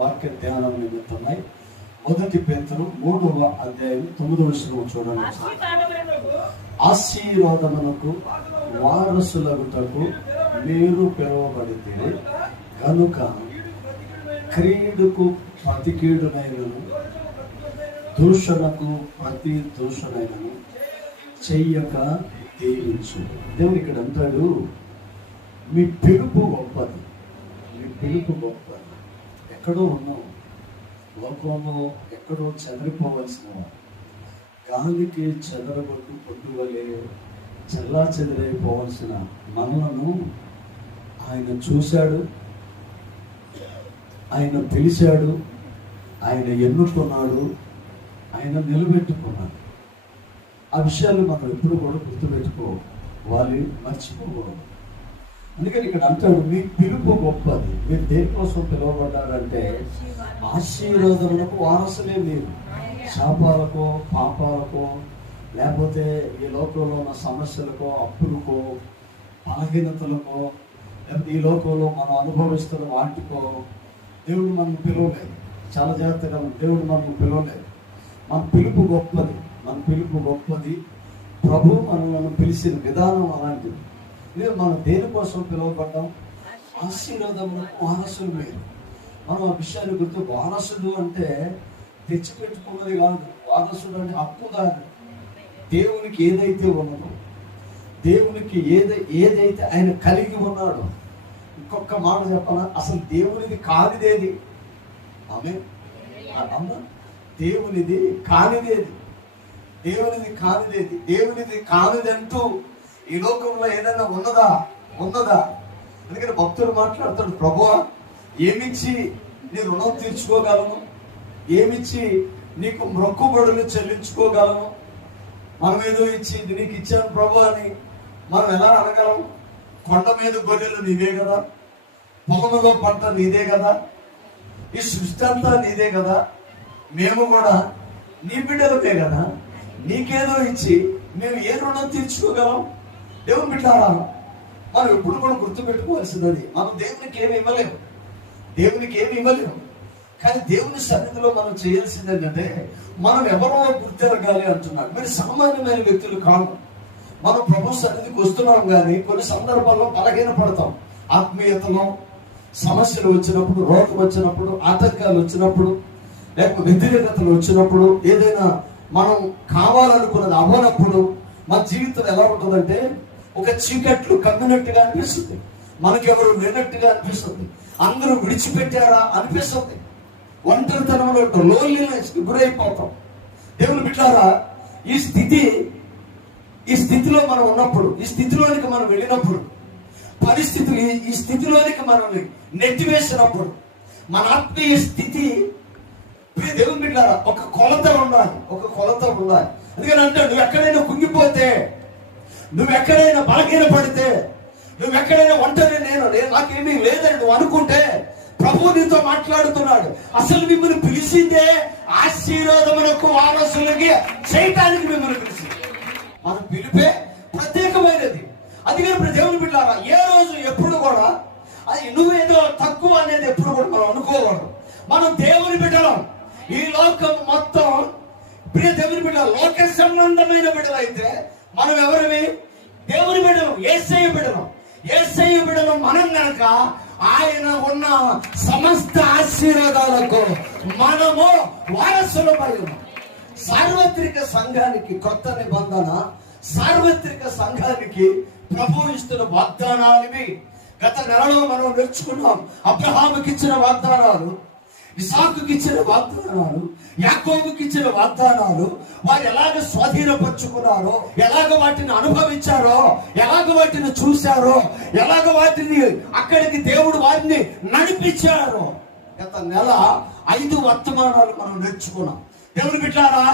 వాక్య ధ్యానం నిమిత్తమై 1 పేతురు 3వ అధ్యాయం 9వ వచనం చూడండి. ఆశీర్వాదమునకు వారసులగుటకు మీరు పిలువబడితే కనుక క్రీడుకు ప్రతి కీడునైనను దూషణకు ప్రతి దూషణైనను చెయ్యక దీవించు. దేవుడు ఇక్కడ అంటాడు, మీ పిలుపు గొప్పది, మీ పిలుపు గొప్పది. ఎక్కడో ఉన్నాం, లోకంలో ఎక్కడో చెదరిపోవలసిన వారు, గాలికి చెదరగొట్టు పొట్టు వలె చల్లా చెదరైపోవలసిన మనలను ఆయన చూశాడు, ఆయన పిలిచాడు, ఆయన ఎన్నుకున్నాడు, ఆయన నిలబెట్టుకున్నాడు. ఆ విషయాలు మనం ఎప్పుడు కూడా గుర్తుపెట్టుకోవాలి, మర్చిపోకూడదు. అందుకని ఇక్కడ అంటాడు, మీ పిలుపు గొప్పది. మీరు దేనికోసం పిలువబడ్డారంటే ఆశీర్వాదములకు వారసులే మీరు. శాపాలకో పాపాలకో లేకపోతే ఈ లోకంలో ఉన్న సమస్యలకో అప్పులకో బలహీనతలకో లేకపోతే ఈ లోకంలో మనం అనుభవిస్తున్న వాటికో దేవుడు మనం పిలవలేదు. చాలా జాగ్రత్తగా దేవుడు మనం పిలవలేదు. మన పిలుపు గొప్పది, మన పిలుపు గొప్పది. ప్రభు మనల్ని పిలిచిన విధానం అలాంటిది. లేదు, మనం దేనికోసం పిలువబడ్డాం? ఆశీర్వాదములకు వారసులు మీరు. మనం ఆ విషయాన్ని గుర్తు. వారసుడు అంటే తెచ్చిపెట్టుకున్నది కాదు. వారసుడు అంటే హక్కుదారు. దేవునికి ఏదైతే ఉన్నదో, దేవునికి ఏదైతే ఆయన కలిగి ఉన్నాడో. ఇంకొక మాట చెప్పాలా, అసలు దేవునిది కానిదేది? ఆమె అమ్మ, దేవునిది కానిదేది? దేవునిది కానిదేది? దేవునిది కానిదంటూ ఈ లోకంలో ఏదైనా ఉన్నదా? అందుకని భక్తుడు మాట్లాడతాడు, ప్రభువా ఏమిచ్చి నీ రుణం తీర్చుకోగలను, ఏమిచ్చి నీకు మొక్కుబడులు చెల్లించుకోగలను? మనం ఏదో ఇచ్చి నీకు ఇచ్చాను ప్రభు అని మనం ఎలా అనగలం? కొండ మీద గొర్రెలు నీవే కదా, పొలంలో పంట నీదే కదా, ఈ సృష్టి అంతా నీదే కదా, మేము కూడా నీ బిడ్డలమే కదా, నీకేదో ఇచ్చి మేము ఏ రుణం తీర్చుకోగలం? దేవుని బిడ్డారా, మనం ఎప్పుడు కూడా గుర్తుపెట్టుకోవాల్సింది, మనం దేవునికి ఏమి ఇవ్వలేము, దేవునికి ఏమి ఇవ్వలేము. కానీ దేవుని సన్నిధిలో మనం చేయాల్సింది ఏంటంటే, మనం ఎవరో గుర్తెరగాలి అంటున్నాడు. మీరు సామాన్యమైన వ్యక్తులు కాదు. మనం ప్రభు సన్నిధికి వస్తున్నాం, కానీ కొన్ని సందర్భాల్లో బలహీనపడతాం. ఆత్మీయతలో సమస్యలు వచ్చినప్పుడు, రోగం వచ్చినప్పుడు, ఆటంకాలు వచ్చినప్పుడు, లేకపోతే వ్యతిరేకతలు వచ్చినప్పుడు, ఏదైనా మనం కావాలనుకున్నది అవ్వనప్పుడు మన జీవితం ఎలా ఉంటుందంటే ఒక చీకట్లు కమ్మినట్టుగా అనిపిస్తుంది, మనకెవరు లేనట్టుగా అనిపిస్తుంది, అందరూ విడిచిపెట్టారా అనిపిస్తుంది, ఒంటరితనంలో లోన్లీనెస్కి గురైపోతాం. దేవుని బిడ్డారా, ఈ స్థితిలో మనం ఉన్నప్పుడు, ఈ స్థితిలోనికి మనం వెళ్ళినప్పుడు, పరిస్థితులు ఈ స్థితిలోనికి మనల్ని నెట్టివేసినప్పుడు, మన ఆత్మీయ స్థితి దేవుని బిడ్డారా ఒక కొలత ఉండాలి. అందుకని అంటే నువ్వు ఎక్కడైనా కుంగిపోతే, నువ్వు ఎక్కడైనా బలహీన పడితే, నువ్వు ఎక్కడైనా ఒంటరి నేను నాకేమీ లేదని నువ్వు అనుకుంటే, ప్రభు నీతో మాట్లాడుతున్నాడు. అసలు మిమ్మల్ని పిలిచిందే ఆశీర్వాదములకు వారసులకి చేయటానికి మిమ్మల్ని పిలిచింది. మన పిలిపే ప్రత్యేకమైనది. అందుకని దేవుని బిడ్డారా, ఏ రోజు ఎప్పుడు కూడా అది నువ్వేదో తక్కువ అనేది ఎప్పుడు కూడా మనం అనుకోకూడదు. మనం దేవుని బిడ్డలం. ఈ లోకం మొత్తం ప్రియ దేవుని బిడ్డ, లోక సంబంధమైన బిడ్డలైతే మనం ఎవరివి? దేవుని బిడ్డలం, యేసయ్య బిడ్డలం. మనం కనుక ఆయన ఉన్న సమస్త ఆశీర్వాదాలకు మనము వారసులమై సార్వత్రిక సంఘానికి కొత్త నిబంధన, సార్వత్రిక సంఘానికి ప్రభు ఇస్తున్న వాగ్దానాలు గత నెలలో మనం నేర్చుకున్నాం. అబ్రహాముకి ఇచ్చిన వాగ్దానాలు, ఇసాకుకి ఇచ్చిన వాగ్దానాలు, యాకోబుకి ఇచ్చిన వాగ్దానాలు, వారు ఎలాగ స్వాధీనపరుచుకున్నారో, ఎలాగ వాటిని అనుభవించారో, ఎలాగ వాటిని చూశారో, ఎలాగ వాటిని అక్కడికి దేవుడు వారిని నడిపించారో. గత నెల 5 వర్తమానాలు మనం నేర్చుకున్నాం. దేవుని బిడ్డారా,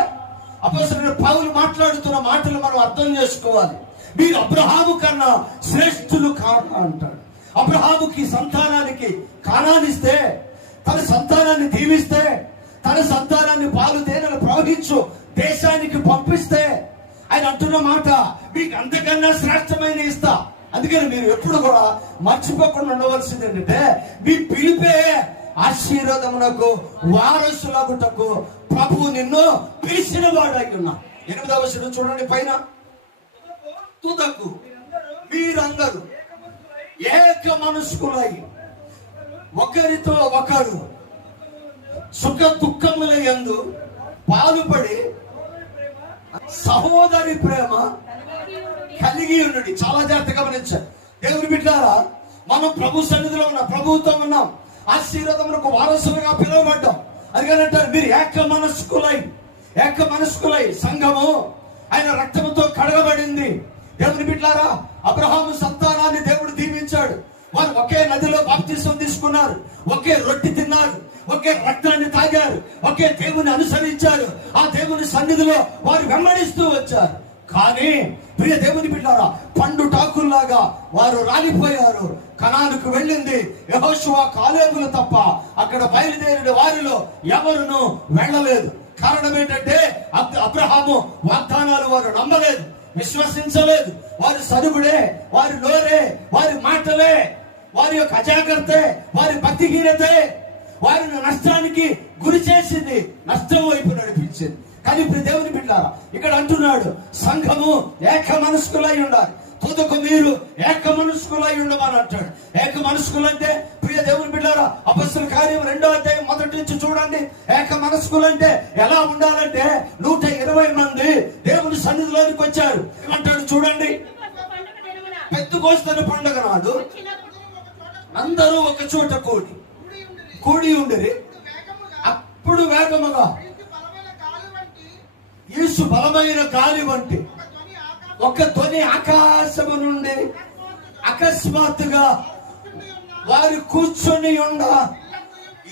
అపోస్తలుడైన పౌలు మాట్లాడుతున్న మాటలు మనం అర్థం చేసుకోవాలి. మీరు అబ్రహాము కన్నా శ్రేష్ఠులు కాదు అంటాడు. అబ్రహాముకి సంతానానికి కానానిస్తే, తన సంతానాన్ని దీవిస్తే, తన సంతానాన్ని పాలు తేనెలు ప్రవహించు దేశానికి పంపిస్తే, ఆయన అంటున్న మాట, మీకు అంతకన్నా శ్రేష్టమైన ఇస్తా. అందుకని మీరు ఎప్పుడు కూడా మర్చిపోకుండా ఉండవలసింది ఏంటంటే, మీ పిలిపే ఆశీర్వాదమునకు వారసులగుటకు ప్రభువు నిన్ను పిలిచిన వాడై ఉన్నా. 8వ వచనం చూడండి పైన. తుదకు మీరందరూ ఏక మనస్కులై ఒకరితో ఒకరు సుఖ దుఃఖముల యందు పాలుపడి సహోదరి ప్రేమ కలిగి ఉండండి. చాలా జాగ్రత్తగా గమనించారు దేవుని బిడ్డలారా. మనం ప్రభు సన్నిధిలో ఉన్నాం, ప్రభువుతో ఉన్నాం, ఆశీర్వాదములకు వారసులుగా పిలువబడ్డాం. అందుకనంటారు మీరు ఏక మనస్కులై సంఘము ఆయన రక్తముతో కడగబడింది. దేవుని బిడ్డలారా, అబ్రహాము సంతానాన్ని దేవుడు దీవించాడు. వారు ఒకే నదిలో బాప్తిసం తీసుకున్నారు, ఒకే రొట్టె తిన్నారు, ఒకే రక్తాన్ని తాగారు, ఒకే దేవుని అనుసరించారు. ఆ దేవుని సన్నిధిలో వారు వెంబడిస్తూ వచ్చారు. కానీ ప్రియ దేవుని బిడ్డలారా, పండు టాకుల్లాగా వారు రాలిపోయారు. కనానుకు వెళ్ళింది యెహోషువ కాలేబులు తప్ప అక్కడ బయలుదేరిన వారిలో ఎవరును వెళ్ళలేదు. కారణం ఏంటంటే అబ్రహాము వాగ్దానాలు వారు నమ్మలేదు, విశ్వసించలేదు. వారి సరుగుడే, వారి నోరే, వారి మాటలే, వారి యొక్క అజాగ్రత్తే, వారి భక్తిహీనతే వారిని నష్టానికి గురి చేసింది, నష్టం వైపు నడిపించింది. కానీ ఇప్పుడు దేవుని బిడ్డలారా ఇక్కడ అంటున్నాడు సంఘము ఏక మనస్కులై ఉండాలి. తుదకు మీరు ఏక మనస్కులై ఉండమని అంటాడు. ఏక మనస్కులంటే ప్రియ దేవుని బిడ్డలారా అపొస్తలుల కార్యం 2వ అధ్యాయం మొదటి నుంచి చూడండి. ఏక మనస్కులంటే ఎలా ఉండాలంటే 120 మంది దేవుని సన్నిధిలోనికి వచ్చారు. ఏమంటాడు చూడండి. పెద్దకోస్తన పండుగ నాడు అందరూ ఒక చోట కూడి ఉండిరి. అప్పుడు వేగముగా యేసు బలమైన గాలి వంటి ఒక ధ్వని ఆకాశము నుండి అకస్మాత్తుగా వారు కూర్చొని ఉండ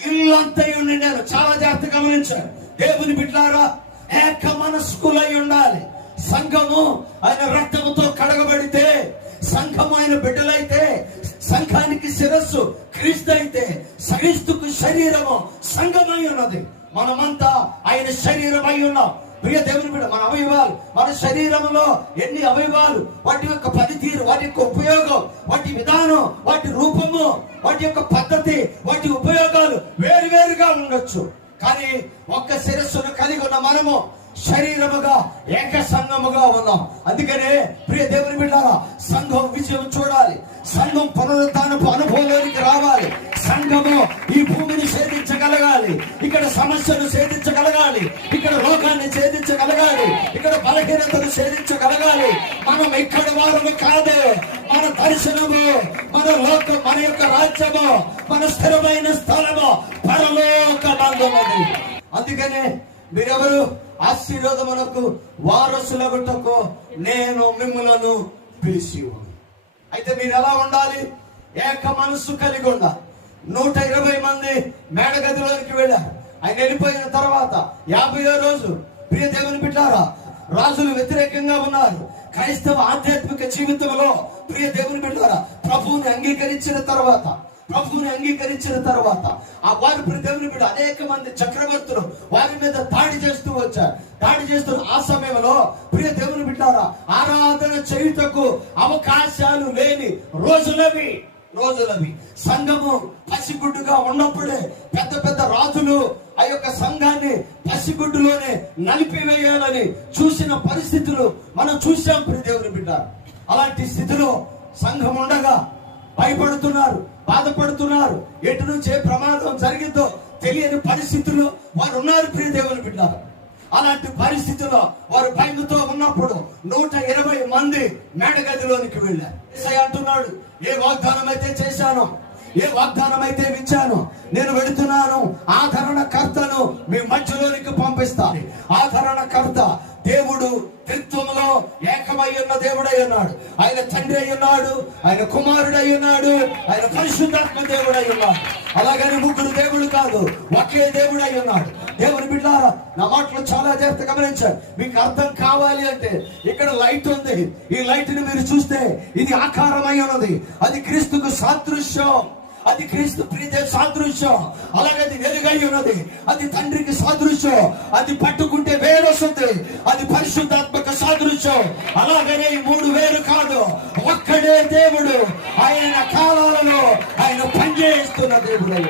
ఇల్లంతా ఉండి. నేను చాలా జాగ్రత్తగా గమనించాను దేవుని బిడ్డలారా, ఏక మనస్కులై ఉండాలి. సంఘము ఆయన రక్తముతో కడగబడితే, సంఘము ఆయన బిడ్డలైతే, సంఘానికి శిరస్సు క్రీస్తు అయితే, క్రీస్తుకు శరీరము సంఘమై ఉన్నది. మనమంతా ఆయన శరీరమై ఉన్నాం. ప్రియ దేవుని బిడ్డ, మన అవయవాలు, మన శరీరంలో ఎన్ని అవయవాలు, వాటి యొక్క పనితీరు, వాటి యొక్క ఉపయోగం, వాటి విధానం, వాటి రూపము, వాటి యొక్క పద్ధతి, వాటి ఉపయోగాలు వేరువేరుగా ఉండొచ్చు. కానీ ఒక్క శిరస్సును కలిగి ఉన్న మనము శరీరముగా ఏక సంఘముగా ఉన్నాం. అందుకనే ప్రియ దేవుని బిడ్డలారా సంఘం విజయం చూడాలి, సంఘం పునరుద్ధానపు అనుభవంలోనికి రావాలి, సంఘము ఈ భూమిని ఛేదించగలగాలి, ఇక్కడ సమస్యను ఛేదించగలగాలి, ఇక్కడ రోగాన్ని ఛేదించగలగాలి, ఇక్కడ బలహీనతను ఛేదించగలగాలి. మనం ఇక్కడ వారము కాదు, మన దర్శనము, మన లోకం, మన యొక్క రాజ్యము, మన స్థిరమైన స్థలము పరలోకమందున్నది. అందుకనే మీరెవరు ఆశీర్వాదమునకు వారసులగుటకు నేను మిమ్ములను పిలిచి. అయితే మీరు ఎలా ఉండాలి? ఏక మనస్సు కలిగి ఉండాలి. 120 మంది మేడగదిలోనికి వెళ్ళారు. ఆయన వెళ్ళిపోయిన తర్వాత 50వ రోజు ప్రియ దేవుని బిడ్డలారా రాజులు వ్యతిరేకంగా ఉన్నారు. క్రైస్తవ ఆధ్యాత్మిక జీవితంలో ప్రియ దేవుని బిడ్డలారా ప్రభువుని అంగీకరించిన తర్వాత ఆ వారి దేవుని బిడ్డ అనేక మంది చక్రవర్తులు వారి మీద దాడి చేస్తూ వచ్చారు. దాడి చేస్తున్న ఆ సమయంలో ప్రియ దేవుని బిడ్డారా ఆరాధన చేయుటకు అవకాశాలు లేని రోజులవి. సంఘము పసిగుడ్డుగా ఉన్నప్పుడే పెద్ద పెద్ద రాజులు ఆ యొక్క సంఘాన్ని పసిగుడ్డులోనే నలిపివేయాలని చూసిన పరిస్థితులు మనం చూసాం. ప్రియ దేవుని బిడ్డ, అలాంటి స్థితిలో సంఘం ఉండగా భయపడుతున్నారు, బాధపడుతున్నారు. ఎటు నుంచి ఏ ప్రమాదం జరిగిందో తెలియని పరిస్థితుల్లో వారు ఉన్నారు. ప్రియ దేవుని బిడ్డ, అలాంటి పరిస్థితుల్లో వారు భయంతో ఉన్నప్పుడు 120 మంది మేడగదిలోనికి వెళ్ళారు. అంటున్నాడు, ఏ వాగ్దానం అయితే చేశానో, ఏ వాగ్దానం అయితే ఇచ్చానో నేను వెళుతున్నాను, ఆదరణకర్తను మీ మధ్యలోనికి పంపిస్తాను. ఆదరణకర్త దేవుడు త్రిత్వంలో ఏకమై ఉన్న దేవుడై ఉన్నాడు. ఆయన తండ్రి అయి ఉన్నాడు, ఆయన కుమారుడు అయి ఉన్నాడు, ఆయన పరిశుద్ధాత్మ దేవుడై ఉన్నాడు. అలాగని ముగ్గురు దేవుడు కాదు, ఒకే దేవుడై ఉన్నాడు. దేవుని బిడ్డలారా నా మాటలు చాలా జాగ్రత్తగా గమనించారు. మీకు అర్థం కావాలి అంటే ఇక్కడ లైట్ ఉంది. ఈ లైట్ ని మీరు చూస్తే ఇది ఆకారమై ఉన్నది. అది క్రీస్తుకు సాదృశ్యం, అది క్రీస్తు ప్రీతి సాదృశ్యం. అలాగే అది వెలుగై ఉన్నది, అది తండ్రికి సాదృశ్యం. అది పట్టుకుంటే వేరు వస్తుంది, అది పరిశుద్ధాత్మక సాదృశ్యం. అలాగనే ఈ 3 వేరు కాదు, ఒక్కడే దేవుడు. ఆయన కాలాలలో ఆయన పనిచేస్తున్న దేవుడు.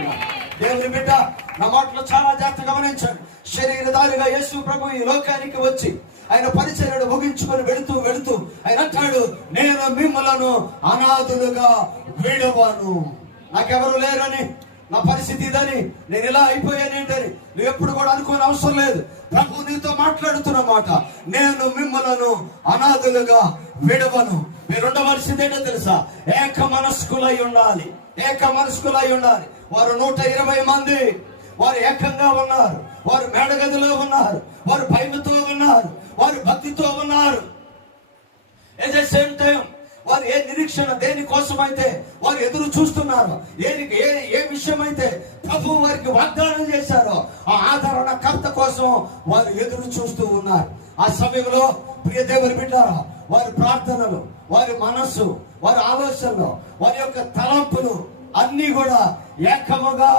దేవుని బిడ్డ, నా మాటలో చాలా జాగ్రత్తగా గమనించండి. శరీరధారిగా యేసు ప్రభు ఈ లోకానికి వచ్చి ఆయన పరిచర్యను ముగించుకొని వెళుతూ వెళుతూ ఆయన అంటాడు, నేను మిమ్మలను అనాథులుగా విడవను. నాకెవరు లేరని, నా పరిస్థితి ఇదని, నేను ఇలా అయిపోయానేంటని నువ్వు ఎప్పుడు కూడా అనుకోని అవసరం లేదు. ప్రభు నీతో మాట్లాడుతున్న మాట, నేను మిమ్మలను అనాథులుగా విడవను. మీరు ఉండవలసింది ఏంటో తెలుసా? ఏక మనస్కులై ఉండాలి. ఏక మనస్కులై ఉండాలి. వారు 120 మంది, వారు ఏకంగా ఉన్నారు. వారు మేడగదిలో ఉన్నారు. వారు భయముతో ఉన్నారు. వారు భక్తితో ఉన్నారు. ఎట్ ద సేమ్ టైం వారు ఏ నిరీక్షణ, దేనికోసమైతే వారు ఎదురు చూస్తున్నారు, ఏ విషయం అయితే ప్రభు వారికి వాగ్దానం చేశారో ఆ ఆదరణ కర్త కోసం వారు ఎదురు చూస్తూ ఉన్నారు. ఆ సమయంలో ప్రియ దేవుని బిడ్డలారా, వారి ప్రార్థనలు, వారి మనస్సు, వారి ఆలోచనలు, వారి యొక్క తలంపులు అన్ని కూడా ఏకముగా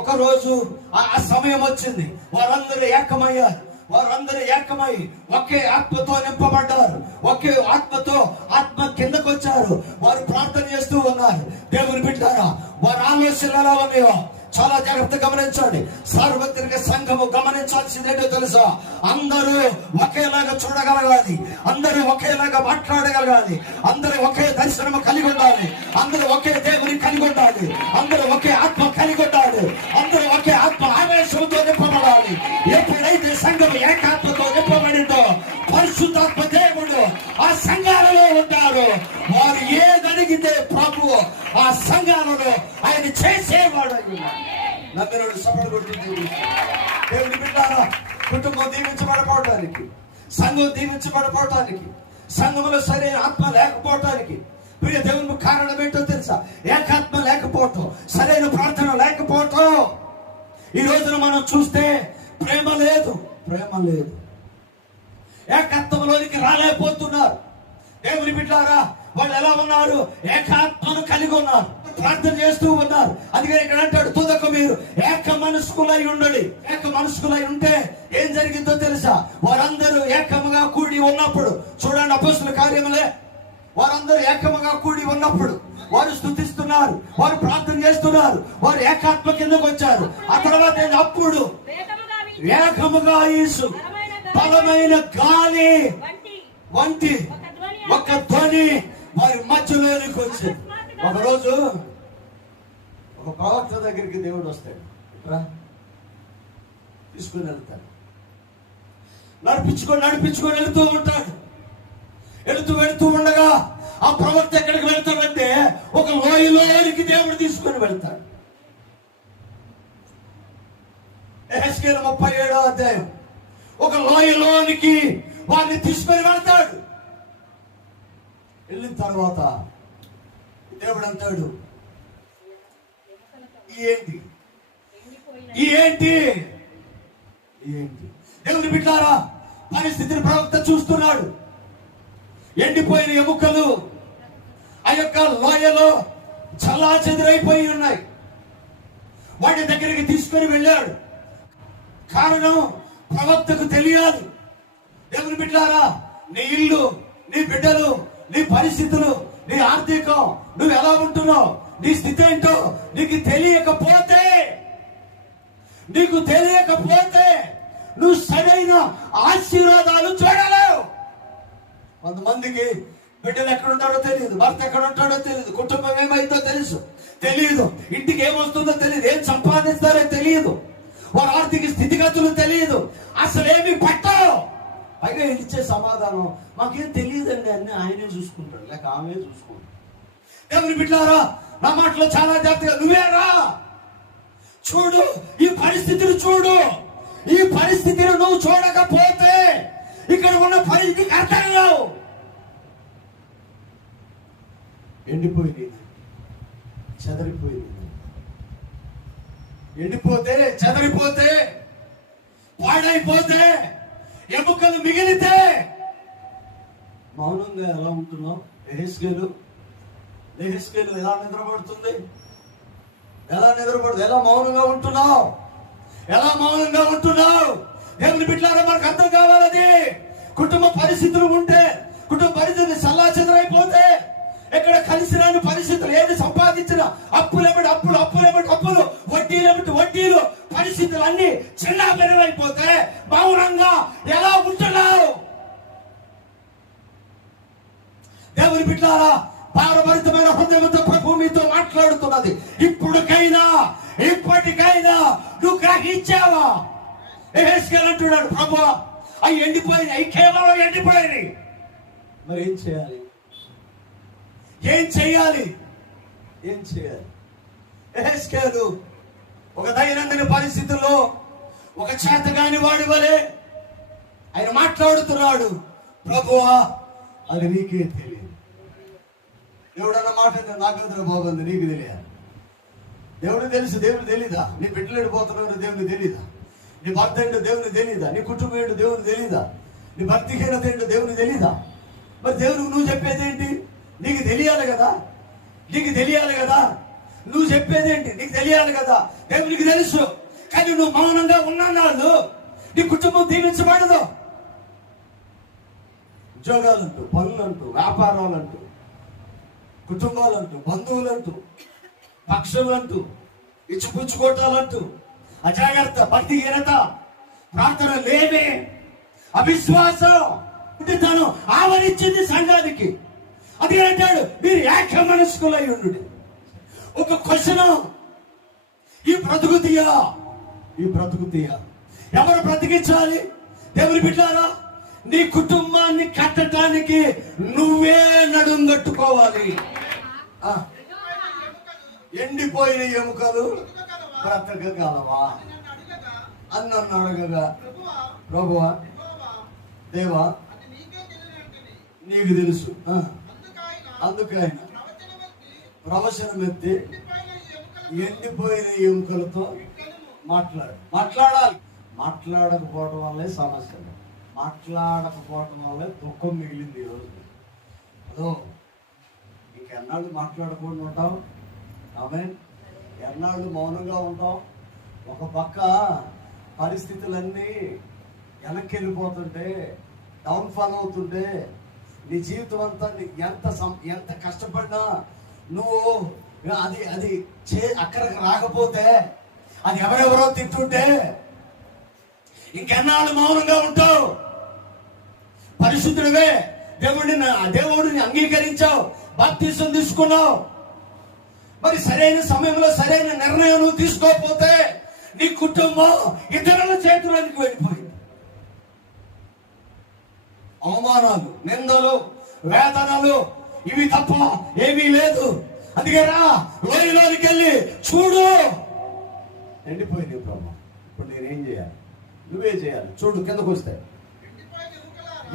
ఒకరోజు ఆ సమయం వచ్చింది. వారందరూ ఏకమయ్యారు. వారందరూ ఏకమై ఒకే ఆత్మతో నింపబడ్డారు. ఒకే ఆత్మతో ఆత్మ కిందకు వచ్చారు. వారు ప్రార్థన చేస్తూ ఉన్నారు. దేవుని బిడ్డలారా, వారి ఆలోచనలు ఎలా ఉన్నాయో చాలా జాగ్రత్తగా గమనించండి. సార్వత్రిక సంఘము గమనించాల్సింది ఏంటో తెలుసా? అందరూ ఒకేలాగా చూడగలగాలి. అందరూ ఒకేలాగా మాట్లాడగలగాలి. అందరూ ఒకే దర్శనము కలిగి ఉండాలి. అందరూ ఒకే దేవుని కలిగి ఉండాలి. అందరూ ఒకే ఆత్మ కలిగి ఉండాలి. అందరూ ఒకే ఆత్మ ఆవేశంతో నింపబడాలి. ఎప్పుడైతే సంఘం ఏకాత్మతో నింపబడిందో పరిశుద్ధాత్మ దేవుడు ఆ సంఘాలలో ఉంటారు. వారు ఏదడిగితే ప్రభు ఆ సంఘాలలో ఆయన చేసేవాడు. నమ్మినోడు సపోర్ట్ కొడుతుంది. దేవుని బిడ్డలారా, కుటుంబం దీవించబడిపోవటానికి, సంఘం దీవించబడిపోవటానికి, సంఘంలో సరైన ఆత్మ లేకపోవటానికి ప్రియ దేవుని కారణం ఏంటో తెలుసా? ఏకాత్మ లేకపోవటం, సరైన ప్రార్థన లేకపోవటం. ఈ రోజున మనం చూస్తే ప్రేమ లేదు. ఏకాత్మలోనికి రాలేకపోతున్నారు. దేవుని బిడ్డలారా, వాళ్ళు ఎలా ఉన్నారు? ఏకాత్మను కలిగి ఉన్నారు. ప్రార్థన చేస్తూ ఉన్నారు. అందుకని ఇక్కడ అంటాడు, తుదకు మీరు ఏక మనస్కులై ఉండండి. ఏక మనస్కులై ఉంటే ఏం జరిగిందో తెలుసా? వారందరూ ఏకముగా కూడి ఉన్నప్పుడు, చూడండి అపొస్తలుల కార్యములే, వారందరూ ఏకముగా కూడి ఉన్నప్పుడు వారు స్తుతిస్తున్నారు, వారు ప్రార్థన చేస్తున్నారు, వారు ఏకాత్మ కిందకు వచ్చారు. ఆ తర్వాత అప్పుడు ఏకముగా యేసు బలమైన గాలి వంటి ఒక ధ్వని వారి మధ్యలోనికి వచ్చింది. ఒకరోజు ఒక ప్రవక్త దగ్గరికి దేవుడు వస్తాడు, తీసుకుని వెళ్తాడు, నడిపించుకొని వెళుతూ ఉంటాడు. వెళుతూ ఉండగా ఆ ప్రవక్త ఎక్కడికి వెళ్తాడంటే ఒక లోయలోనికి దేవుడు తీసుకొని వెళ్తాడు. యెహెజ్కేలు 37వ అధ్యాయం. ఒక లోయలోనికి వారిని తీసుకొని వెళ్తాడు. వెళ్ళిన తర్వాత దేవుడు అంటాడు, ఏంటి దేవుని బిడ్డలారా, పరిస్థితిని ప్రవక్త చూస్తున్నాడు. ఎండిపోయిన ఎముకలు ఆ యొక్క లోయలో చల్లాచెదురైపోయి ఉన్నాయి. వాటి దగ్గరికి తీసుకొని వెళ్ళాడు. కారణం ప్రవక్తకు తెలియాలి. దేవుని బిడ్డలారా, నీ ఇల్లు, నీ బిడ్డలు, నీ పరిస్థితులు, నీ ఆర్థికం, నువ్వు ఎలా ఉంటున్నావు, నీ స్థితి ఏంటో నీకు తెలియకపోతే నువ్వు సరైన ఆశీర్వాదాలు చూడలేవు. కొంతమందికి బిడ్డలు ఎక్కడ ఉంటారో తెలియదు, భర్త ఎక్కడ ఉంటాడో తెలియదు, కుటుంబం ఏమైందో తెలియదు, ఇంటికి ఏమొస్తుందో తెలియదు, ఏం సంపాదిస్తారో తెలియదు, వారి ఆర్థిక స్థితిగతులు తెలియదు, అసలు ఏమి పట్టవు. పైగా ఇచ్చే సమాధానం, మాకేం తెలియదండి, అన్ని ఆయనే చూసుకుంటాడు, లేక ఆమె చూసుకుంటాడు. దేవుని బిడ్డలారా, నా మాటలో చాలా జాగ్రత్తగా నువ్వేరా చూడు, ఈ పరిస్థితిని చూడు. ఈ పరిస్థితిని నువ్వు చూడకపోతే ఇక్కడ ఉన్న పరిస్థితికి అర్థం రావు. ఎండిపోయింది, చెదరిపోయింది. చెదరిపోతే పాడైపోతే ఎముకలు మిగిలితే మౌనంగా ఎలా ఉంటున్నావు? యెహెజ్కేలు ఎలా నిద్రపడుతుంది? ఎలా మౌనంగా ఉంటున్నావు? దేవుని బిడ్డలారా, మనకు అర్థం కావాలది. కుటుంబ పరిస్థితులు ఉంటే, కుటుంబ పరిస్థితులు చల్లాచెదరైపోతే, ఎక్కడ కలిసి రాని పరిస్థితులు, ఏది సంపాదించినా అప్పులు, వడ్డీ వడ్డీలు పరిస్థితులన్నీ చిన్న పెరువైపోతే మౌనంగా ఎలా ఉంటున్నావు? దేవుని బిడ్డలారా, భారభరితమైన హృదయంతో ప్రభు మీతో మాట్లాడుతున్నది. ఇప్పటికైనా నువ్వు గ్రహించావా? యెహెజ్కేలు అంటున్నాడు, ప్రభు అవి ఎండిపోయినాయి, అవి కేవలం ఎండిపోయినాయి. మరి ఏం చేయాలి? యెహెజ్కేలు ఒక దైనందిన పరిస్థితుల్లో ఒక చేతగాని వాడి వలె ఆయన మాట్లాడుతున్నాడు. ప్రభువా అది నీకే తెలియదు. దేవుడు అన్న మాట నాకు బాగుంది, నీకు తెలియాలి. దేవుడు తెలుసు, దేవుడు తెలీదా? నీ బిడ్డలు వెళ్ళిపోతున్నాడు, దేవుని తెలీదా? నీ భర్త ఏంటో దేవుని తెలీదా? నీ కుటుంబం ఏంటో దేవుని తెలీదా? నీ భక్తిహీనత ఏంటో దేవుని తెలీదా? మరి దేవునికి నువ్వు చెప్పేది ఏంటి? నీకు తెలియాలి కదా. నువ్వు చెప్పేది ఏంటి? నీకు తెలియాలి కదా. దేవునికి తెలుసు, కానీ నువ్వు మౌనంగా ఉన్నాళ్ళు నీ కుటుంబం దీవించబడదు. ఉద్యోగాలంటూ, పనులంటూ, వ్యాపారాలంటూ, కుటుంబాలంటూ, బంధువులంటూ, పక్షులంటూ, ఇచ్చిపుచ్చుకోవటాలంటూ, అజాగ్రత్త, భక్తిహీనత, ప్రార్థన లేమి, అవిశ్వాసం తను ఆవరించింది సంఘానికి. అది అంటాడు, మీరు ఏక మనస్కులై ఉండు. ఒక క్వశ్చన్, ఈ బ్రతుకు తీయా ఎవరు బ్రతికించాలి? దేవుని బిడ్డారా, నీ కుటుంబాన్ని కట్టడానికి నువ్వే నడుం కట్టుకోవాలి. ఎండిపోయిన ఎముకలు బ్రతకగలవా అని నన్ను అడగగా, ప్రభువా దేవా నీకు తెలుసు. అందుకైనా ప్రవచనం ఎత్తి ఎండిపోయిన ఎముకలతో మాట్లాడాలి. మాట్లాడకపోవడం వల్లే సమస్యలు, మాట్లాడకపోవడం వల్లే దుఃఖం మిగిలింది ఈరోజు. అదో ఇంకెన్నాళ్ళు మాట్లాడకుండా ఉంటాం? ఆమేన్. ఎన్నాళ్ళు మౌనంగా ఉంటాం? ఒక పక్క పరిస్థితులన్నీ వెనక్కి వెళ్ళిపోతుంటే, డౌన్ఫాల్ అవుతుంటే, నీ జీవితం అంతా ఎంత కష్టపడినా నువ్వు అది అక్కడికి రాకపోతే, అది ఎవరెవరో తిట్టుంటే ఇంకెన్నాళ్ళు మౌనంగా ఉంటావు? పరిశుద్ధుడివే, దేవుడిని అంగీకరించావు, బాప్తిసం తీసుకున్నావు. మరి సరైన సమయంలో సరైన నిర్ణయం నువ్వు తీసుకోకపోతే నీ కుటుంబం ఇతరుల చేతులకు వెళ్ళిపోయింది. అవమానాలు, నిందలు, వేదనలు, ఇవి తప్ప ఏమీ లేదు. అందుకే రా, లోయలోనికి వెళ్ళి చూడు. ఎండిపోయింది ప్రభు. ఇప్పుడు నేనేం చేయాలి? నువ్వే చేయాలి. చూడు, కిందకు వస్తే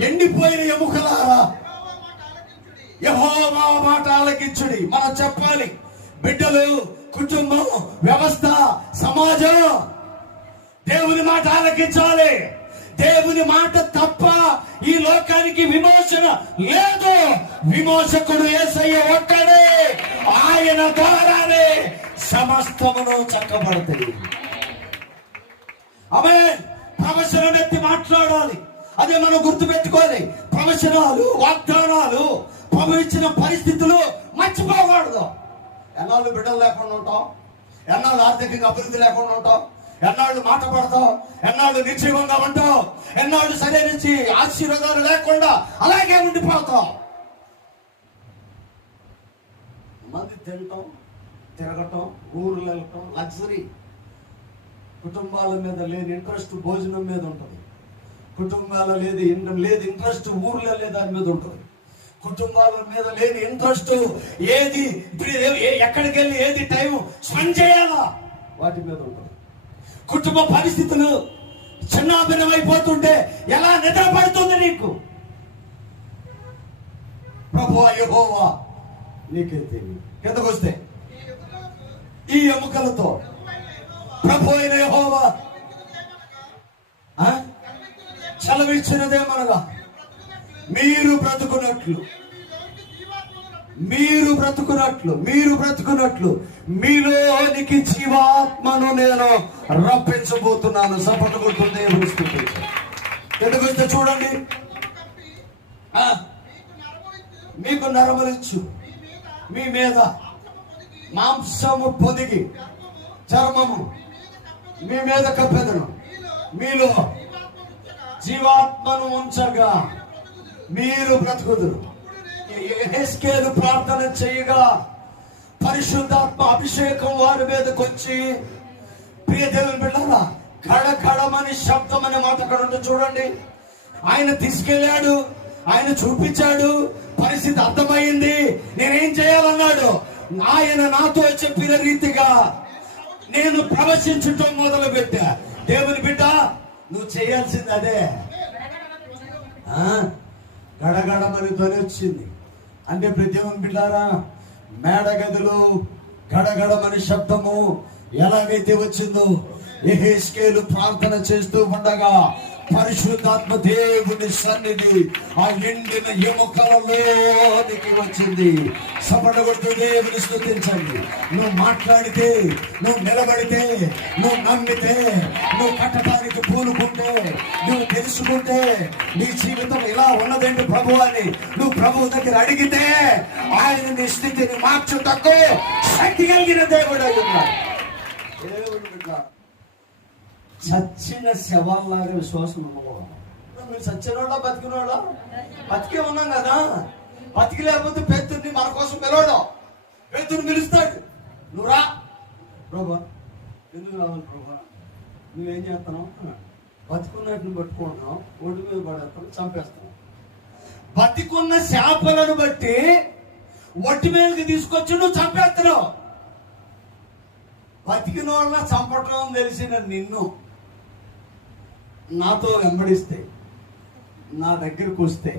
ఎండిపోయిన ఎముకలారా యెహోవా మాట ఆలకించుడి. మనం చెప్పాలి. బిడ్డలు, కుటుంబం, వ్యవస్థ, సమాజం దేవుని మాట ఆలకించాలి. దేవుని మాట తప్ప ఈ లోకానికి విమోచన లేదు. విమోచకుడు యేసయ్య ఒక్కడే. ఆయన ద్వారానే సమస్తమును చక్కబడతాయి. ఆమేన్. ప్రవచనం ఎత్తి మాట్లాడాలి. అదే మనం గుర్తుపెట్టుకోవాలి. ప్రవచనాలు, వాగ్దానాలు, ప్రభవించిన పరిస్థితులు మర్చిపోకూడదు. ఎన్నాళ్ళు బిడ్డలు లేకుండా ఉంటాం? ఎన్నాళ్ళు ఆర్థికంగా అభివృద్ధి లేకుండా ఉంటాం? ఎన్నాళ్ళు మాట పడతావు? ఎన్నాళ్ళు నిర్జీవంగా ఉంటావు? ఎన్నాళ్ళు సరైన ఆశీర్వాదాలు లేకుండా అలాగే ఉండిపోతావు? మంది తినటం, తిరగటం, ఊర్లు వెళ్ళటం, లగ్జరీ. కుటుంబాల మీద లేని ఇంట్రెస్ట్ భోజనం మీద ఉంటుంది. కుటుంబాల లేదు ఇంట్రెస్ట్ ఊర్లో లేదు దాని మీద ఉంటుంది. కుటుంబాల మీద లేని ఇంట్రెస్ట్ ఏది ఇప్పుడు ఎక్కడికి వెళ్ళి ఏది టైం స్పెండ్ చేయాలా వాటి మీద ఉంటుంది. కుటుంబ పరిస్థితులు చిన్నాభిన్నమైపోతుంటే ఎలా నిద్ర పడుతుంది నీకు? ప్రభువా యెహోవా నీకే తెలియదు. కిందకు వస్తే ఈ ఎముకలతో ప్రభు అయిన యెహోవా చలవిచ్చినదేమనగా మీరు బ్రతుకున్నట్లు మీలోనికి జీవాత్మను నేను రప్పించబోతున్నాను. సపోర్ట్ కొడుతుంది. ఎందుకు చూడండి, మీకు నరములిచ్చు, మీ మీద మాంసము పొదిగి చర్మము మీ మీద కప్పెదను, మీలో జీవాత్మను ఉంచగా మీరు బ్రతుకుదురు. యెహెజ్కేలు ప్రార్థన చేయగా పరిశుద్ధాత్మ అభిషేకం వారి మీదకి వచ్చి, ప్రియ దేవుని బిడ్డలారా, కడకడమని శబ్దం అనే మాట అక్కడ ఉంటుంది చూడండి. ఆయన తీసుకెళ్ళాడు, ఆయన చూపించాడు, పరిస్థితి అర్థమైంది, నేనేం చేయాలన్నాడు. ఆయన నాతో చెప్పిన రీతిగా నేను ప్రవచించటం మొదలు పెట్టా. దేవుని బిడ్డ, నువ్వు చేయాల్సింది అదే. గడగడమని ధ్వని వచ్చింది అంటే ప్రతి దేవుని బిడ్డారా, మేడగదిలో గడగడమని శబ్దము ఎలాగైతే వచ్చిందో, యెహెజ్కేలు ప్రార్థన చేస్తూ ఉండగా పరిశుద్ధాత్మ దేవుని సన్నిధి ఆ ఎండిన ఎముకలలోనికి వచ్చింది. సపడగొట్టు దేవుని స్తుతించండి. నువ్వు మాట్లాడితే, నువ్వు నిలబడితే, నువ్వు నమ్మితే, నువ్వు కట్టడానికి పూనుకుంటే, నువ్వు తెలుసుకుంటే నీ జీవితం ఇలా ఉన్నదండి ప్రభు అని నువ్వు ప్రభు దగ్గర అడిగితే ఆయన నీ స్థితిని మార్చుటకు శక్తి కలిగిన దేవుడు అయ్యున్నాడు. దేవుడు చచ్చిన శవాల్లాగా విశ్వాసం ఉన్నవాడు. మీరు చచ్చినోడా బతికినోడా? బతికే ఉన్నాం కదా. బతికి లేకపోతే పేతుర్ని మన కోసం పిలవడం, పేతుర్ని పిలుస్తాడు. నువ్వు రా ప్రభా, ఎందుకు రావాలి ప్రభా, నువ్వేం చేస్తున్నావు అన్నాడు. బతికున్నట్టుని పట్టుకుంటున్నావు, ఒడ్డు మీద పడేస్తాను, చంపేస్తున్నావు. బతికున్న శాపలను బట్టి ఒడ్డు మీదకి తీసుకొచ్చి నువ్వు చంపేస్తున్నావు. బతికిన వాళ్ళ చంపటం తెలిసిన నిన్ను నాతో వెంబడిస్తే, నా దగ్గరకు వస్తే,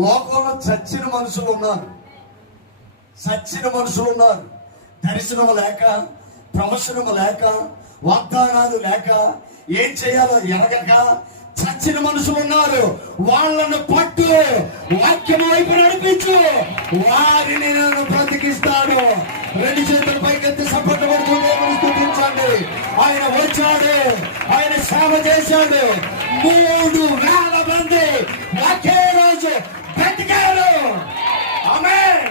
లోకంలో చచ్చిన మనుషులు ఉన్నారు, దర్శనము లేక, ప్రవచనము లేక, వాగ్దానాలు లేక, ఏం చేయాలో ఎరగక చచ్చిన మనుషులు ఉన్నారు. వాళ్ళను పట్టు, వాక్యం వైపు నడిపించు, వారిని నేను బ్రతికిస్తాను. రెండు చేతుల పైకెత్తి సపట్టబడుతూ దేవుని స్తుతించండి. ఆయన వచ్చాడు, ఆయన సేవ చేశాడు. 3,000 మంది ఒకే రోజు బ్రతికారు. ఆమేన్.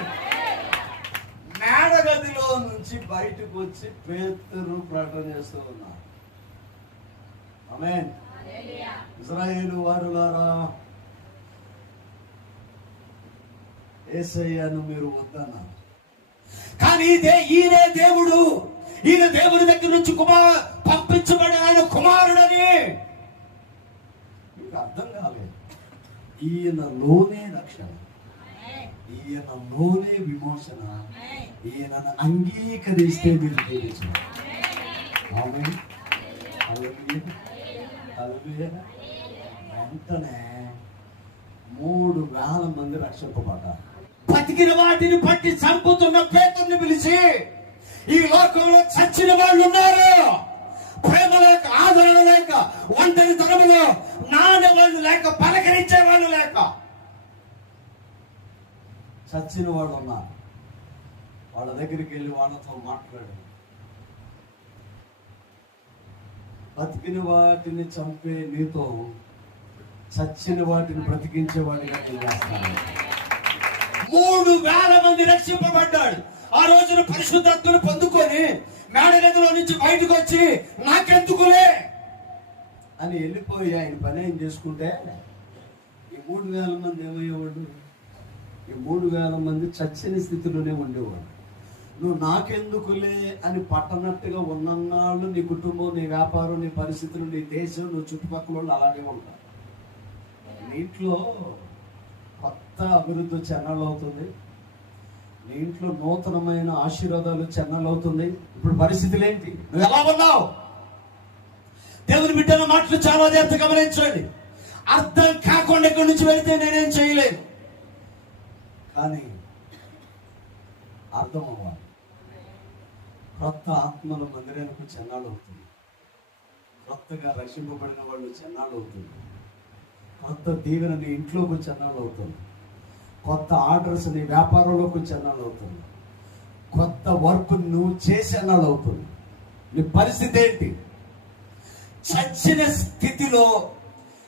మేడగదిలో నుంచి బయటకు వచ్చి పేతురు ప్రకటన చేస్తూ ఉన్నారు. ఆమేన్. ఇశ్రాయేలు వారులారా, యేసయ్యను మీరు వద్దన్నారు, కానీ ఈయనే దేవుడు, ఈయన దేవుడి దగ్గర నుంచి పంపించబడిన ఆయన కుమారుడని మీకు అర్థం కాలేదు. ఈయనలోనే రక్షణ, ఈయనలోనే విమోచన, ఈయనను అంగీకరిస్తే మీరు జీవించు. ఆమేన్. వెంటనే 3,000 మంది రక్షింపబడ్డారు. బతికిన వాటిని పట్టి చంపుతున్న పేతుర్ని పిలిచి, ఈ లోకంలో చచ్చిన వాళ్ళు ఉన్నారు, ప్రేమ లేక, ఆదరణ లేక, ఒంటరి తరములో నానే వాళ్ళు లేక, పలకరించే వాళ్ళు లేక చచ్చిన వాళ్ళు ఉన్నారు. వాళ్ళ దగ్గరికి వెళ్ళి వాళ్ళతో మాట్లాడు. బతికిన వాటిని చంపే నీతో చచ్చిన వాటిని బ్రతికించేవాడిగా నేను చేస్తాను. 3,000 మంది రక్షింపబడ్డాడు. ఆ రోజున పరిశుద్ధాత్మను పొందుకొని మేడగదిలో నుంచి బయటకు వచ్చి నాకెందుకులే అని వెళ్ళిపోయి ఆయన పని ఏం చేసుకుంటే ఈ 3,000 మంది ఏమయ్యేవాడు? ఈ 3,000 మంది చచ్చిన స్థితిలోనే ఉండేవాడు. నువ్వు నాకెందుకులే అని పట్టనట్టుగా ఉన్నన్నాళ్ళు నీ కుటుంబం, నీ వ్యాపారం, నీ పరిస్థితులు, నీ దేశం, నువ్వు చుట్టుపక్కల వాళ్ళు అలాగే ఉంటారు. నీ ఇంట్లో కొత్త అభివృద్ధి చెన్నలు అవుతుంది, నీ ఇంట్లో నూతనమైన ఆశీర్వాదాలు చెన్నలు అవుతుంది. ఇప్పుడు పరిస్థితులు ఏంటి? నువ్వు ఎలా ఉన్నావు? దేవుని బిడ్డల మాటలు చాలా జాగ్రత్తగా గమనించండి. అర్థం కాకుండా ఇక్కడి నుంచి వెళితే నేనేం చేయలేను, కానీ అర్థం అవ్వాలి. కొత్త ఆత్మల మందిరానికి చెన్నాళ్ళు అవుతుంది, కొత్తగా రక్షింపబడిన వాళ్ళు చెన్నాళ్ళు అవుతుంది, కొత్త దీవెన నీ ఇంట్లోకి చెన్నాళ్ళు అవుతుంది, కొత్త ఆర్డర్స్ నీ వ్యాపారంలోకి చెన్నాళ్ళు అవుతుంది, కొత్త వర్క్ నువ్వు చేసేనాళ్ళు అవుతుంది. నీ పరిస్థితి ఏంటి? చచ్చిన స్థితిలో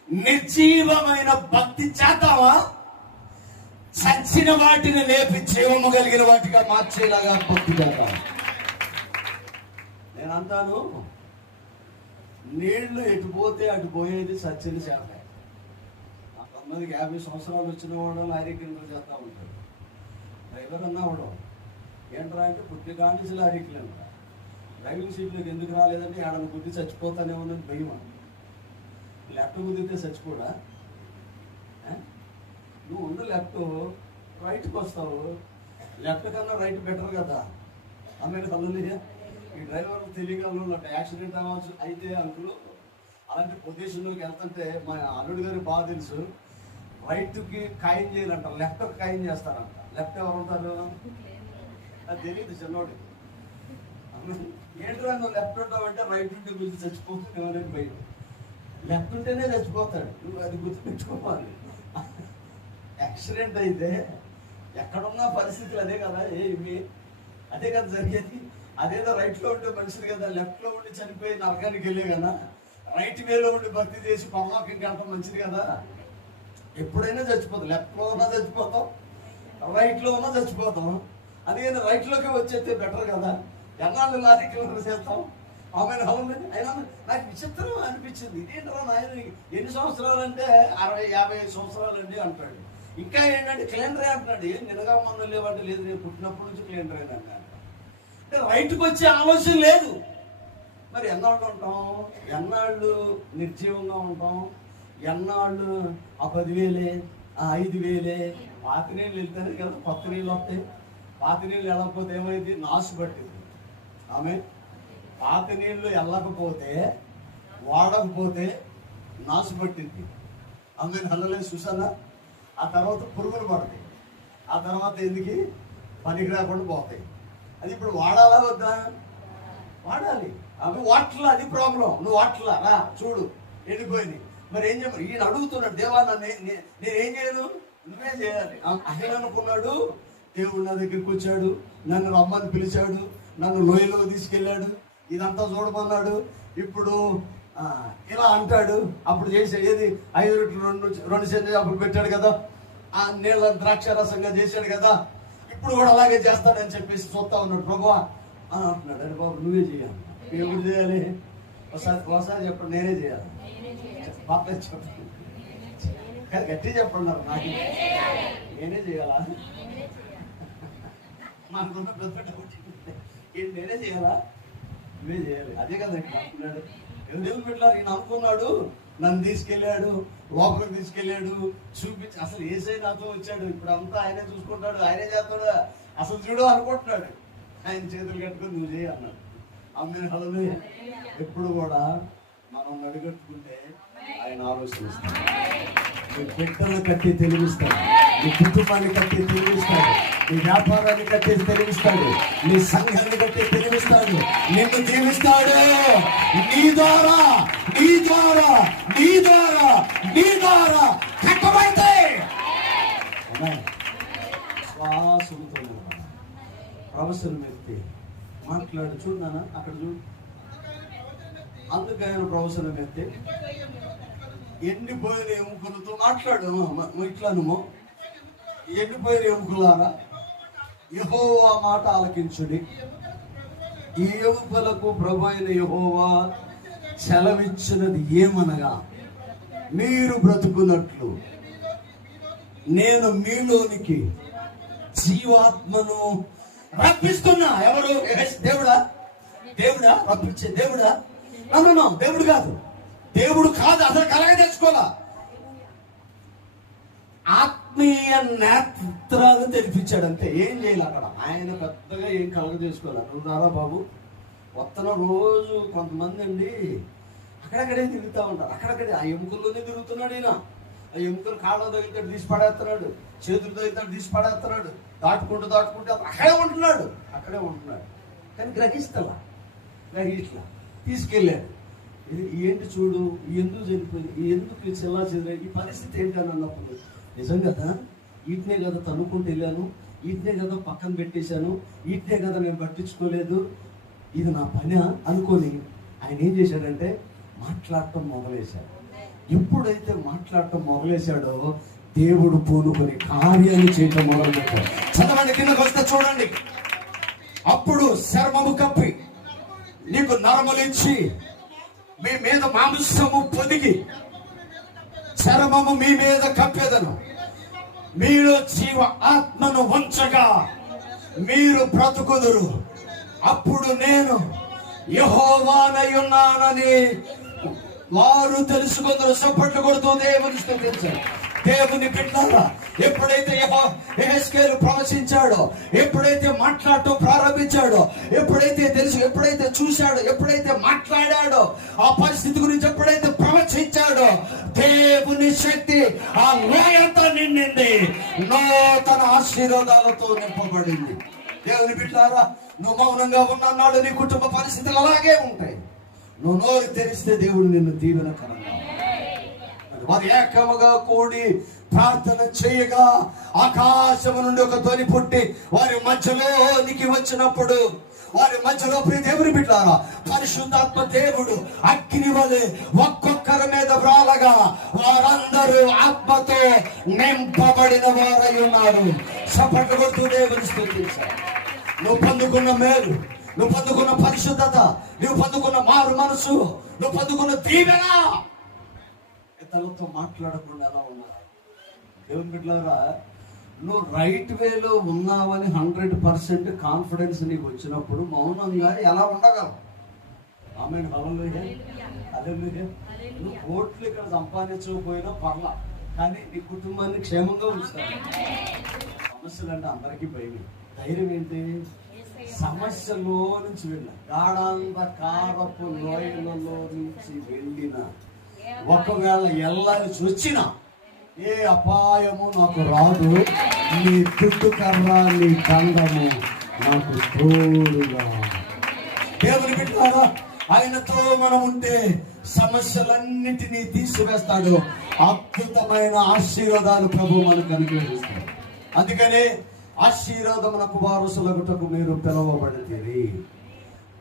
నిర్జీవమైన భక్తి చేద్దామా? చచ్చిన వాటిని లేపి జీవము కలిగిన వాటిగా మార్చేలాగా భక్తి చేద్దాం. అంటాను, నీళ్లు ఎటు పోతే అటు పోయేది సచ్చిన చేప. కొంతమందికి 50 సంవత్సరాలు వచ్చిన వాడు లారీ కింద చేస్తూ ఉంటాడు. డ్రైవర్ అన్నా అవడం ఏంట్రా అంటే పుట్టి కానిసి లారీ కింద డ్రైవింగ్ సీట్లోకి ఎందుకు రాలేదంటే ఆడను గుద్ది చచ్చిపోతానేమోనని భయం. లెఫ్ట్ కుదిరితే చచ్చిపోడా? నువ్వు ఉండు లెఫ్ట్, రైట్కి వస్తావు. లెఫ్ట్ కన్నా రైట్ బెటర్ కదా. ఆమె కళ్ళు ఈ డ్రైవర్ తెలియగల యాక్సిడెంట్ అవ్వచ్చు. అయితే అంకులు అలాంటి పొజిషన్లోకి వెళ్తుంటే మా అల్లుడి గారికి బాగా తెలుసు, రైట్కి ఖాయం చేయాలంట, లెఫ్ట్కి ఖాయం చేస్తారంట. లెఫ్ట్ ఎవరు ఉంటారు అది తెలియదు చిన్నోడు. ఏంటో నువ్వు లెఫ్ట్ ఉంటావంటే రైట్ ఉంటే గుర్తు చచ్చిపోతుంది ఎవరైనా భయం. లెఫ్ట్ ఉంటేనే చచ్చిపోతాడు. నువ్వు అది గుర్తుపెట్టుకోవాలి. యాక్సిడెంట్ అయితే ఎక్కడున్న పరిస్థితులు అదే కదా, ఏమి అదే కదా జరిగేది. అదేదో రైట్లో ఉంటే మనుషులు కదా, లెఫ్ట్లో ఉండి చనిపోయి నరకానికి వెళ్ళే కదా, రైట్ వేలో ఉండి భక్తి చేసి పరలోకి వెళ్ళటం మంచిది కదా. ఎప్పుడైనా చచ్చిపోతాం, లెఫ్ట్లో ఉన్నా చచ్చిపోతాం, రైట్లో ఉన్నా చచ్చిపోతాం. అందుకని రైట్లోకి వచ్చేస్తే బెటర్ కదా. ఎన్నాళ్ళు లారీ కిలోమీటర్ చేస్తాం. ఆమె అయినా నాకు విచిత్రం అనిపించింది, ఇదేంటరా నాయన ఎన్ని సంవత్సరాలు అంటే 60-50 సంవత్సరాలు అండి అంటాడు. ఇంకా ఏంటంటే క్లీనరే అంటున్నాడు. ఏం నినగా మందులు లేవంటే లేదు, నేను పుట్టినప్పటి నుంచి క్లీనరే అంటాడు. అంటే రైట్కి వచ్చే ఆలోచన లేదు. మరి ఎన్నాళ్ళు ఉంటాం, ఎన్నాళ్ళు నిర్జీవంగా ఉంటాం, ఎన్నాళ్ళు ఆ 10,000 ఆ 5,000 పాత నీళ్ళు వెళ్తానే కదా కొత్త నీళ్ళు వస్తాయి. పాత నీళ్ళు వెళ్ళకపోతే ఏమైంది, నాసు పట్టింది. ఆమె పాత నీళ్లు వెళ్ళకపోతే వాడకపోతే నాసు పట్టింది. ఆమె నల్లలే చూసానా. ఆ తర్వాత పురుగులు పడతాయి. ఆ తర్వాత ఎందుకు పనికి రాకుండా పోతాయి. అది ఇప్పుడు వాడాలా వద్దా? వాడాలి. అవి వాట్లా, అది ప్రాబ్లం. నువ్వు వాట్లా రా చూడు ఎండిపోయింది. మరి ఏం చెప్పాలి? ఈయన అడుగుతున్నాడు, దేవా నేనేం చేయను, నువ్వే చేయాలి. ఆయన అనుకున్నాడు, దేవుడు నా దగ్గరికి వచ్చాడు, నన్ను రమ్మని పిలిచాడు, నన్ను లోయలో తీసుకెళ్ళాడు, ఇదంతా చూడమన్నాడు. ఇప్పుడు ఇలా అంటాడు. అప్పుడు చేసాడు ఏది, 5 రొట్టెలు 2 చేపలు పెట్టాడు కదా, ఆ నీళ్ళ ద్రాక్షారసంగా చేశాడు కదా, ఇప్పుడు కూడా అలాగే చేస్తాడని చెప్పేసి చూస్తా ఉన్నాడు. ప్రభువా అని అంటున్నాడు. అరే బాబు నువ్వే చేయాలి. ఎప్పుడు చేయాలి? ఒకసారి చెప్పండి, నేనే చేయాలి. చెప్పండి, గట్టి చెప్పండి. నాకు నేనే చేయాలా? మనకున్న పెద్ద ఏంటి, నేనే చేయాలా? నువ్వే చేయాలి. అదే కదా అంటున్నాడు. దేవుడు పెట్టారు. ఈయన అనుకున్నాడు, నన్ను తీసుకెళ్ళాడు, లోపలికి తీసుకెళ్ళాడు, చూపించి అసలు ఏసై నాతో వచ్చాడు, ఇప్పుడు అంతా ఆయనే చూసుకుంటాడు, ఆయనే చేస్తాడు, అసలు చూడు అనుకుంటున్నాడు. ఆయన చేతులు కట్టుకొని నువ్వు చేయి అన్నాడు. అమ్మాయి హలో. ఎప్పుడు కూడా మనం నడిగట్టుకుంటే ఆయన ఆలోచిస్తాడు. నీ బిడ్డలను కట్టి తెలివిస్తాడు, నీ కుటుంబాన్ని కట్టి తెలివిస్తాడు, నీ వ్యాపారాన్ని కట్టి తెలివిస్తాడు, నీ సంఘాన్ని కట్టి తెలివిస్తాడు, నిన్ను దీవిస్తాడు. నీ ద్వారా నీ ద్వారా నీ ద్వారా నీ ద్వారా కట్టబడితే శ్వాసంతో ప్రవచనం ఎత్తి మాట్లాడు. చూడు నాన్న అక్కడ చూడు. అందుకైనా ప్రవచనం ఎత్తి ఎండిపోయిన ఎముకలతో మాట్లాడు. ఇట్లాను, ఎండిపోయిన ఎముకలారా యెహోవా మాట ఆలకించుడి. ఈ ఎముకలకు ప్రభు అయిన యెహోవా సెలవిచ్చినది ఏమనగా, మీరు బ్రతుకున్నట్లు నేను మీలోనికి జీవాత్మను రప్పిస్తున్నా. ఎవరు? దేవుడా? దేవుడా రప్పించే దేవుడా? నన్ను దేవుడు కాదు, దేవుడు కాదు, అసలు కలగ తెచ్చుకోవాలా. ఆత్మీయ నేత్రాలు తెరిపించాడు అంతే. ఏం చేయాలి అక్కడ? ఆయన పెద్దగా ఏం కలగ చేసుకోవాలి. నువ్వున్నారా బాబు? వస్తున్న రోజు కొంతమంది అండి అక్కడక్కడే తిరుగుతూ ఉంటారు. అక్కడక్కడే ఆ ఎముకల్లోనే తిరుగుతున్నాడు ఈయన. ఆ ఎముకలు కాళ్ళ తగిలితాడు తీసి పడేస్తున్నాడు, చేతులు తగిలితాడు తీసి పడేస్తున్నాడు, దాటుకుంటూ అక్కడే ఉంటున్నాడు. కానీ గ్రహిస్తలా తీసుకెళ్ళాడు. ఏంటి చూడు, ఎందుకు చనిపోయింది, ఎందుకు చెల్లా చెదిరాయి, ఈ పరిస్థితి ఏంటని అన్నప్పుడు నిజం కదా, వీటినే కదా తనుకుంటూ వెళ్ళాను, వీటినే కదా పక్కన పెట్టేశాను, వీటినే కదా నేను పట్టించుకోలేదు, ఇది నా పని అనుకొని ఆయన ఏం చేశాడంటే మాట్లాడటం మొదలేశాడు. ఎప్పుడైతే మాట్లాడటం మొదలేశాడో దేవుడు పూనుకొని కార్యాలు చేయటం మొదలుపెట్టాడు. చదవండి, కిందకు వస్తే చూడండి. అప్పుడు శర్మము కప్పి నీకు నరములిచ్చి మీ మీద మాంసము పొదిగి చర్మము మీ మీద కప్పెదను. మీలో జీవ ఆత్మను ఉంచగా మీరు బ్రతుకుదురు. అప్పుడు నేను యెహోవానై ఉన్నానని వారు తెలుసుకుందరు. సప్పట్లు కొడుతూ దేవుని స్తుతించారు. దేవుని బిడ్డలారా, ఎప్పుడైతే యెహెజ్కేలు ప్రవచించాడో, ఎప్పుడైతే మాట్లాడటం ప్రారంభించాడో, ఎప్పుడైతే చూశాడో, ఎప్పుడైతే మాట్లాడాడో, ఆ పరిస్థితి గురించి ఎప్పుడైతే ప్రవచించాడో, దేవుని శక్తి ఆ లోయంతా నిండింది, నూతన ఆశీర్వాదాలతో నింపబడింది. దేవుని బిడ్డలారా, నువ్వు మౌనంగా ఉన్నాడు, నీ కుటుంబ పరిస్థితులు అలాగే ఉంటాయి. నువ్వు నోరు తెరిస్తే దేవుడు నిన్ను దీవెనకరంగా. వారు ఏకముగా కూడి ప్రార్థన చేయగా ఆకాశము నుండి ఒక ధ్వని పుట్టి వారి మధ్యలోనికి వచ్చినప్పుడు, వారి మధ్యలో దేవుని బిడ్డలారా, పరిశుద్ధాత్మ దేవుడు అగ్ని వలె ఒక్కొక్కరి మీద వ్రాలగా వారందరూ ఆత్మతో నింపబడిన వారై ఉన్నారు. సపట్లు కొడుతూ దేవుని స్తుతించారు. నువ్వు పొందుకున్న మేలు, నువ్వు పొందుకున్న పరిశుద్ధత, నువ్వు పొందుకున్న మారు మనసు, నువ్వు పొందుకున్న దీవెన ఇతరులతో మాట్లాడకుండా ఎలా ఉన్నా? దేవుని బిడ్డలారా, నువ్వు రైట్ వేలో ఉన్నావని 100% కాన్ఫిడెన్స్ నీకు వచ్చినప్పుడు మౌనంగా ఎలా ఉండగలవు? ఆమేన్. హల్లెలూయా. నువ్వు కోట్లు ఇక్కడ సంపాదించకపోయినా పర్లా, కానీ నీ కుటుంబాన్ని క్షేమంగా ఉంచుతావు. సమస్యలు అంటే అందరికీ భయం. ధైర్యం ఏంటి? సమస్యలో నుంచి వెళ్ళిన గాఢాంధకారపు లోయలలో నుంచి వెళ్ళిన, ఒకవేళ ఎల్లాల్సి వచ్చినా ఏ అపాయము నాకు రాదు, నీ తుట్టుకర్ర నీ దండము నాకు తోడుగా. దేవుని బిడ్డలారా, ఆయనతో మనం ఉంటే సమస్యలన్నింటినీ తీసివేస్తాడు. అద్భుతమైన ఆశీర్వాదాలు ప్రభు మనకు అనుగ్రహిస్తాడు. అందుకనే ఆశీర్వాదమునకు వారసులగుటకు మీరు పిలువబడితిరి.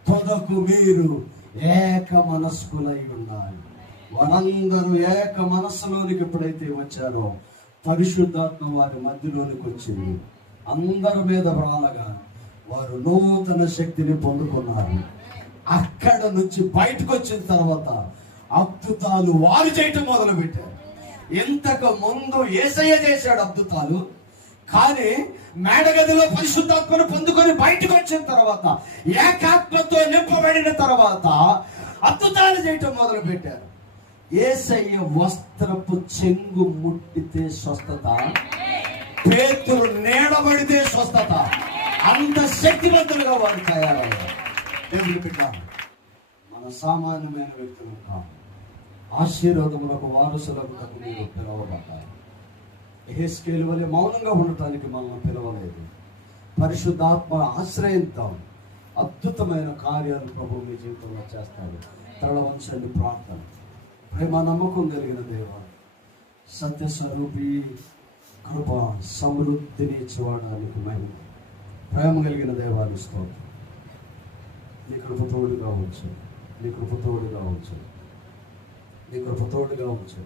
తొదకు మీరు ఏక మనస్కులై ఉండాలి. వారందరూ ఏక మనస్సులోనికి ఎప్పుడైతే వచ్చారో పరిశుద్ధాత్మ వారి మధ్యలోనికి వచ్చింది. అందరి మీద వ్రాలగా వారు నూతన శక్తిని పొందుకున్నారు. అక్కడ నుంచి బయటకు వచ్చిన తర్వాత అద్భుతాలు వారు చేయటం మొదలు పెట్టారు. ఇంతకు ముందు యేసయ్య చేశాడు అద్భుతాలు, కానీ మేడగదిలో పరిశుద్ధాత్మను పొందుకొని బయటకు వచ్చిన తర్వాత, ఏకాత్మతో నింపబడిన తర్వాత అద్భుతాలు చేయటం మొదలు పెట్టారు. యేసయ్య వస్త్రపు చెంగు ముట్టితే స్వస్థత, పేతురు నీడబడితే స్వస్థత. అంత శక్తివంతులుగా వారు తయారయ్యారు. దేవుని బిడ్డ, మన సామాన్యమైన వ్యక్తులు కాదు. ఆశీర్వాదములకు వారసులకు మీరు పిలవబడ్డారు. యెహెజ్కేలు వలె మౌనంగా ఉండటానికి మనల్ని పిలవలేదు. పరిశుద్ధాత్మ ఆశ్రయంతో అద్భుతమైన కార్యాలు ప్రభు మీ జీవితంలో చేస్తాడు. తరళవంశండి ప్రార్థన. ప్రేమ నమ్మకం కలిగిన దేవ, సత్యస్వరూపి, కృప సమృద్ధిని ఇచ్చేవాడానికి మహిమ, ప్రేమ కలిగిన దేవాన్ని స్తోత్రం. నీ కృప తోడుగా ఉంచు, నీ కృప తోడుగా ఉంచు, నీ కృప తోడుగా ఉంచు.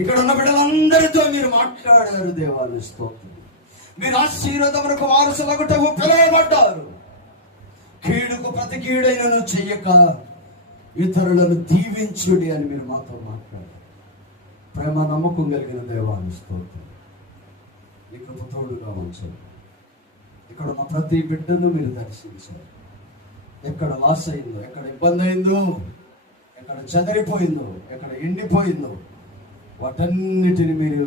ఇక్కడ ఉన్న బిడ్డలందరితో మీరు మాట్లాడారు. దేవాన్ని స్తోత్రం. మీరు ఆశీర్వాదమునకు వారసులగుటకు పిలువబడ్డారు. కీడుకు ప్రతి కీడైనను చెయ్యక ఇతరులను దీవించుడి అని మీరు మాతో మాట్లాడారు. ప్రేమ నమ్మకం కలిగిన దేవాన్ని స్తోత్రం. నీ కృప తోడుగా ఉంచండి. ఇక్కడ ఉన్న ప్రతి బిడ్డను మీరు దర్శించారు. ఎక్కడ లాస్ అయిందో, ఎక్కడ ఇబ్బంది అయిందో, ఎక్కడ చెదరిపోయిందో, ఎక్కడ ఎండిపోయిందో, వాటన్నిటిని మీరు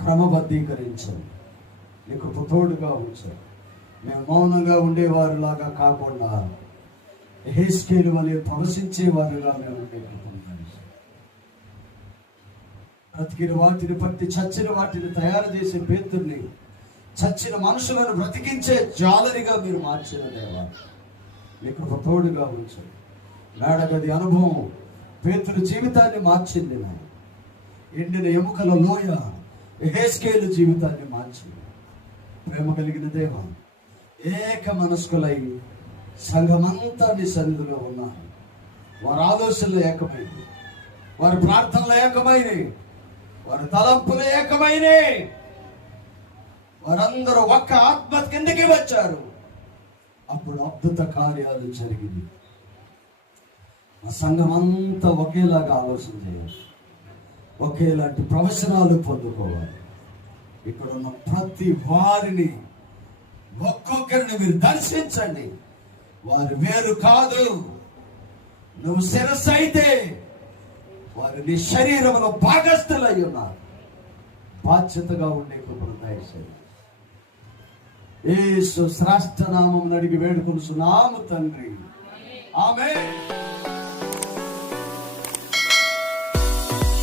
క్రమబద్ధీకరించండి. నీ కృప తోడుగా ఉంచండి. మేము మౌనంగా ఉండేవారులాగా కాకుండా యెహెజ్కేలు వలె ప్రవశించేవారుగా మేము బ్రతికిన వాటిని బట్టి చచ్చిన వాటిని తయారు చేసే పేతుర్ని, చచ్చిన మనుషులను బ్రతికించే జాలరిగా మీరు మార్చిన దేవా, నీ కృప తోడుగా ఉంచండి. మేడగది అనుభవం పేతురు జీవితాన్ని మార్చింది. ఎండిన ఎముకల లోయ యెహెజ్కేలు జీవితాన్ని మార్చింది. ప్రేమ కలిగిన దేవా, ఏక మనస్కులై సంఘమంతా నీ సన్నిధిలో ఉన్నారు. వారి ఆలోచనలు ఏకమైనవి, వారి ప్రార్థనలు ఏకమైనవి, వారి తలంపులు ఏకమైనవి. వారందరూ ఒక్క ఆత్మ కిందకి వచ్చారు. అప్పుడు అద్భుత కార్యాలు జరిగింది. ఆ సంఘం అంతా ఒకేలాగా ఆలోచన చేయాలి, ఒకేలాంటి ప్రవచనాలు పొందుకోవాలి. ఇక్కడ ఉన్న ప్రతి వారిని ఒక్కొక్కరిని మీరు దర్శించండి. వారు వేరు కాదు. నువ్వు శిరస్సు అయితే వారు నీ శరీరంలో భాగస్థులై ఉన్నారు. బాధ్యతగా ఉండే కృపను దయచేయండి. యేసు శ్రేష్ఠ నామమున అడిగి వేడుకొనుచున్నాము తండ్రి. ఆమేన్.